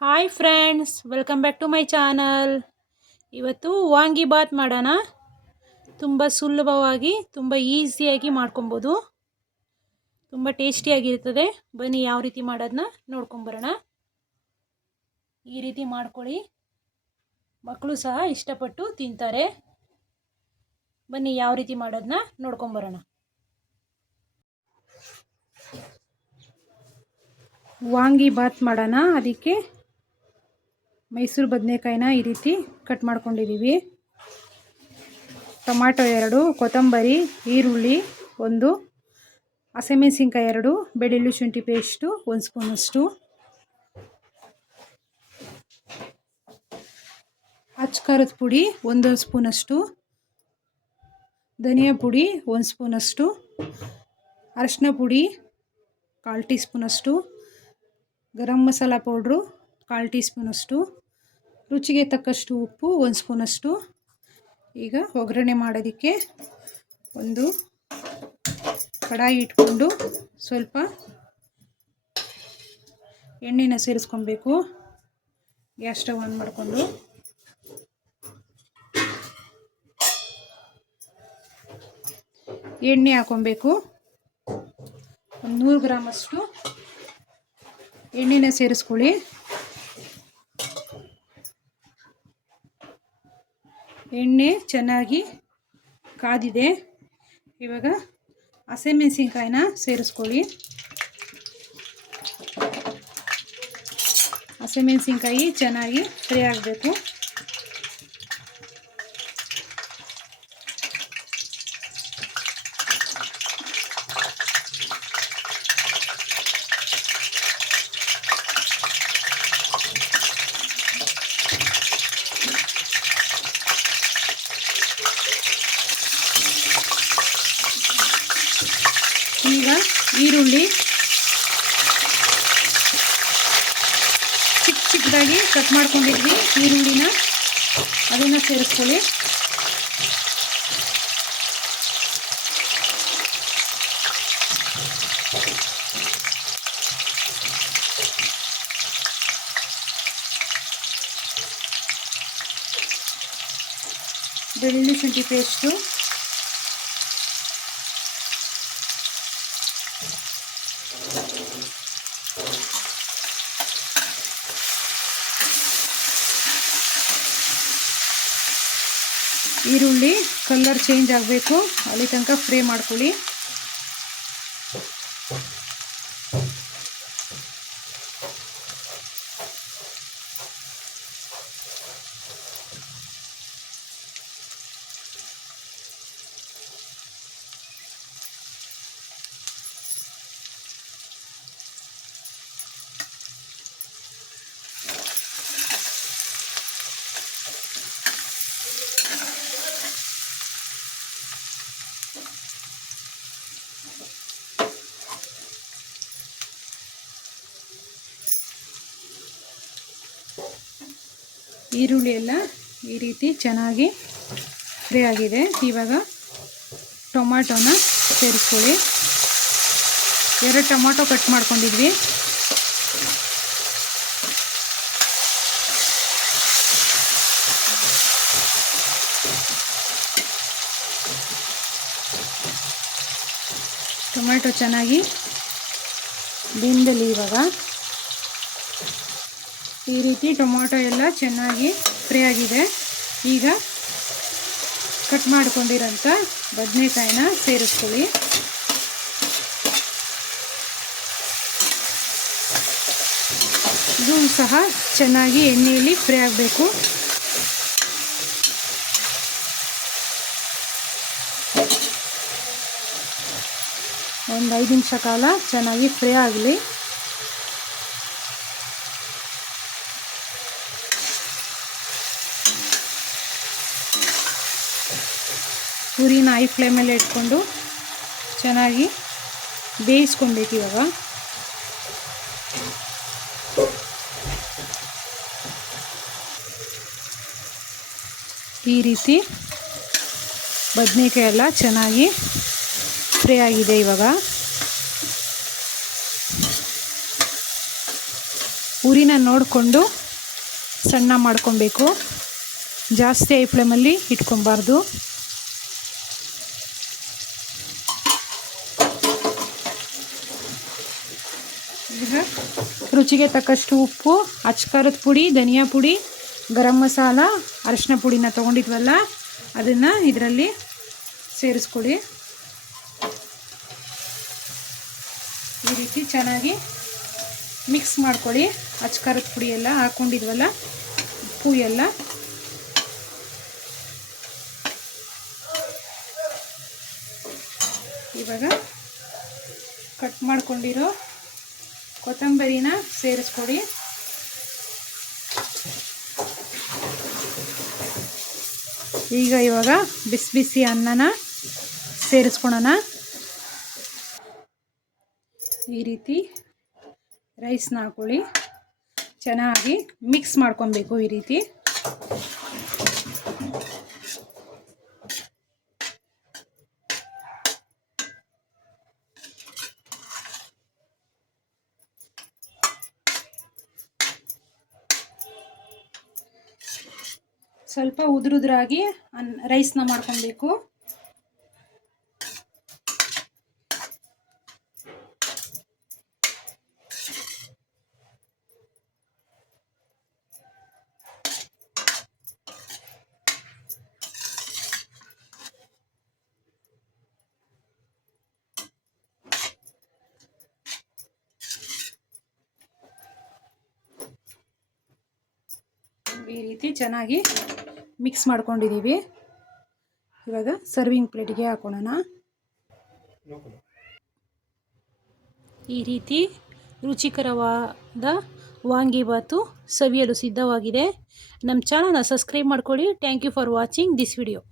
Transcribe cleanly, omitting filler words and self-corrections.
Hi friends, welcome back to my channel. ಇವತ್ತು ವಾಂಗಿಬಾತ್ ಮಾಡೋಣ. ತುಂಬ ಸುಲಭವಾಗಿ ತುಂಬ ಈಸಿಯಾಗಿ ಮಾಡ್ಕೊಬೋದು. ತುಂಬ ಟೇಸ್ಟಿಯಾಗಿರ್ತದೆ. ಬನ್ನಿ ಯಾವ ರೀತಿ ಮಾಡೋದನ್ನ ನೋಡ್ಕೊಂಬರೋಣ. ಈ ರೀತಿ ಮಾಡ್ಕೊಳ್ಳಿ, ಮಕ್ಕಳು ಸಹ ಇಷ್ಟಪಟ್ಟು ತಿಂತಾರೆ. ಬನ್ನಿ ಯಾವ ರೀತಿ ಮಾಡೋದನ್ನ ನೋಡ್ಕೊಂಬರೋಣ. ವಾಂಗಿಬಾತ್ ಮಾಡೋಣ. ಅದಕ್ಕೆ ಮೈಸೂರು ಬದನೆಕಾಯಿನ ಈ ರೀತಿ ಕಟ್ ಮಾಡ್ಕೊಂಡಿದ್ದೀವಿ. ಟೊಮಾಟೊ 2, ಕೊತ್ತಂಬರಿ, ಈರುಳ್ಳಿ 1, ಹಸಿಮೆಣಸಿನ್ಕಾಯಿ 2, ಬೆಳ್ಳುಳ್ಳಿ ಶುಂಠಿ ಪೇಸ್ಟು 1 ಸ್ಪೂನಷ್ಟು, ಅಚ್ಚ ಪುಡಿ 1 ಸ್ಪೂನಷ್ಟು, ಧನಿಯಾ ಪುಡಿ 1 ಸ್ಪೂನಷ್ಟು, ಅರಿಶಿನ ಪುಡಿ 1/4 ಟೀ ಸ್ಪೂನಷ್ಟು, ಗರಂ ಮಸಾಲ ಪೌಡ್ರು 1/4 ಟೀ ಸ್ಪೂನಷ್ಟು, ರುಚಿಗೆ ತಕ್ಕಷ್ಟು ಉಪ್ಪು 1 ಸ್ಪೂನಷ್ಟು. ಈಗ ಒಗ್ಗರಣೆ ಮಾಡೋದಕ್ಕೆ ಒಂದು ಕಡಾಯಿ ಇಟ್ಕೊಂಡು ಸ್ವಲ್ಪ ಎಣ್ಣೆನ ಸೇರಿಸ್ಕೊಬೇಕು. ಗ್ಯಾಸ್ ಸ್ಟವ್ ಆನ್ ಮಾಡಿಕೊಂಡು ಎಣ್ಣೆ ಹಾಕೊಬೇಕು. ಒಂದು 100 ಗ್ರಾಮಷ್ಟು ಎಣ್ಣೆನ ಸೇರಿಸ್ಕೊಳ್ಳಿ. ಎಣ್ಣೆ ಚೆನ್ನಾಗಿ ಕಾದಿದೆ. ಇವಾಗ ಹಸಿಮೆಣಸಿನ್ಕಾಯಿನ ಸೇರಿಸ್ಕೊಳ್ಳಿ. ಹಸಿಮೆಣಸಿನ್ಕಾಯಿ ಚೆನ್ನಾಗಿ ಫ್ರೈ ಆಗಬೇಕು. ಈಗ ಈರುಳ್ಳಿ ಚಿಕ್ಕದಾಗಿ ಕಟ್ ಮಾಡ್ಕೊಂಡಿದ್ವಿ. ಈರುಳ್ಳಿನ ಅದನ್ನು ಸೇರಿಸ್ಕೊಳ್ಳಿ. ಬೆಳ್ಳುಳ್ಳಿ ಶುಂಠಿ ಪೇಸ್ಟು, ಈರುಳ್ಳಿ ಕಲರ್ ಚೇಂಜ್ ಆಗಬೇಕು, ಅಲ್ಲಿ ತನಕ ಫ್ರೈ ಮಾಡ್ಕೊಳ್ಳಿ. ಈರುಳ್ಳಿ ಎಲ್ಲ ಈ ರೀತಿ ಚೆನ್ನಾಗಿ ಫ್ರೈ ಆಗಿದೆ. ಇವಾಗ ಟೊಮಾಟೋನ ಸೇರಿಸ್ಕೊಳ್ಳಿ. 2 ಟೊಮಾಟೊ ಕಟ್ ಮಾಡ್ಕೊಂಡಿದ್ವಿ. ಟೊಮ್ಯಾಟೊ ಚೆನ್ನಾಗಿ ಬೆಂದಲಿ. ಇವಾಗ ಈ ರೀತಿ ಟೊಮ್ಯಾಟೊ ಎಲ್ಲ ಚೆನ್ನಾಗಿ ಫ್ರೈ ಆಗಿದೆ. ಈಗ ಕಟ್ ಮಾಡ್ಕೊಂಡಿರೋಂಥ ಬದನೆಕಾಯಿನ ಸೇರಿಸ್ಕೊಳ್ಳಿ. ಇದು ಸಹ ಚೆನ್ನಾಗಿ ಎಣ್ಣೆಯಲ್ಲಿ ಫ್ರೈ ಆಗಬೇಕು. ಒಂದು 5 ನಿಮಿಷ ಕಾಲ ಚೆನ್ನಾಗಿ ಫ್ರೈ ಆಗಲಿ. ಉರಿನ ಹೈ ಫ್ಲೇಮಲ್ಲಿ ಇಟ್ಕೊಂಡು ಚೆನ್ನಾಗಿ ಬೇಯಿಸ್ಕೊಬೇಕು. ಇವಾಗ ಈ ರೀತಿ ಬದನೆಕಾಯಿ ಎಲ್ಲ ಚೆನ್ನಾಗಿ ಫ್ರೈ ಆಗಿದೆ. ಇವಾಗ ಉರಿನ ನೋಡಿಕೊಂಡು ಸಣ್ಣ ಮಾಡ್ಕೊಬೇಕು, ಜಾಸ್ತಿ ಹೈ ಫ್ಲೇಮಲ್ಲಿ ಇಟ್ಕೊಬಾರ್ದು. ಈಗ ರುಚಿಗೆ ತಕ್ಕಷ್ಟು ಉಪ್ಪು, ಅಚ್ಕಾರದ ಪುಡಿ, ಧನಿಯಾ ಪುಡಿ, ಗರಂ ಮಸಾಲ, ಅರಿಶಿನ ಪುಡಿನ ತೊಗೊಂಡಿದ್ವಲ್ಲ ಅದನ್ನು ಇದರಲ್ಲಿ ಸೇರಿಸ್ಕೊಳ್ಳಿ. ಈ ರೀತಿ ಚೆನ್ನಾಗಿ ಮಿಕ್ಸ್ ಮಾಡ್ಕೊಳ್ಳಿ. ಅಚ್ಕಾರದ ಪುಡಿ ಎಲ್ಲ ಹಾಕ್ಕೊಂಡಿದ್ವಲ್ಲ, ಉಪ್ಪು ಎಲ್ಲ. ಇವಾಗ ಕಟ್ ಮಾಡ್ಕೊಂಡಿರೋ ಕೊತ್ತಂಬರಿನ ಸೇರಿಸ್ಕೊಡಿ. ಇವಾಗ ಬಿಸಿ ಬಿಸಿ ಅನ್ನನ ಸೇರಿಸ್ಕೊಳೋಣ. ಈ ರೀತಿ ರೈಸ್ನ ಹಾಕೊಳ್ಳಿ, ಚೆನ್ನಾಗಿ ಮಿಕ್ಸ್ ಮಾಡ್ಕೊಬೇಕು. ಈ ರೀತಿ ಸ್ವಲ್ಪ ಉದುರಾಗಿ ರೈಸ್ನ ಮಾಡ್ಕೊಬೇಕು. ಈ ರೀತಿ ಚೆನ್ನಾಗಿ ಮಿಕ್ಸ್ ಮಾಡ್ಕೊಂಡಿದ್ದೀವಿ. ಇವಾಗ ಸರ್ವಿಂಗ್ ಪ್ಲೇಟಿಗೆ ಹಾಕೋಣ. ಈ ರೀತಿ ರುಚಿಕರವಾದ ವಾಂಗಿಬಾತು ಸವಿಯಲು ಸಿದ್ಧವಾಗಿದೆ. ನಮ್ಮ ಚಾನಲ್ನ ಸಬ್ಸ್ಕ್ರೈಬ್ ಮಾಡ್ಕೊಳ್ಳಿ. Thank you for watching this video.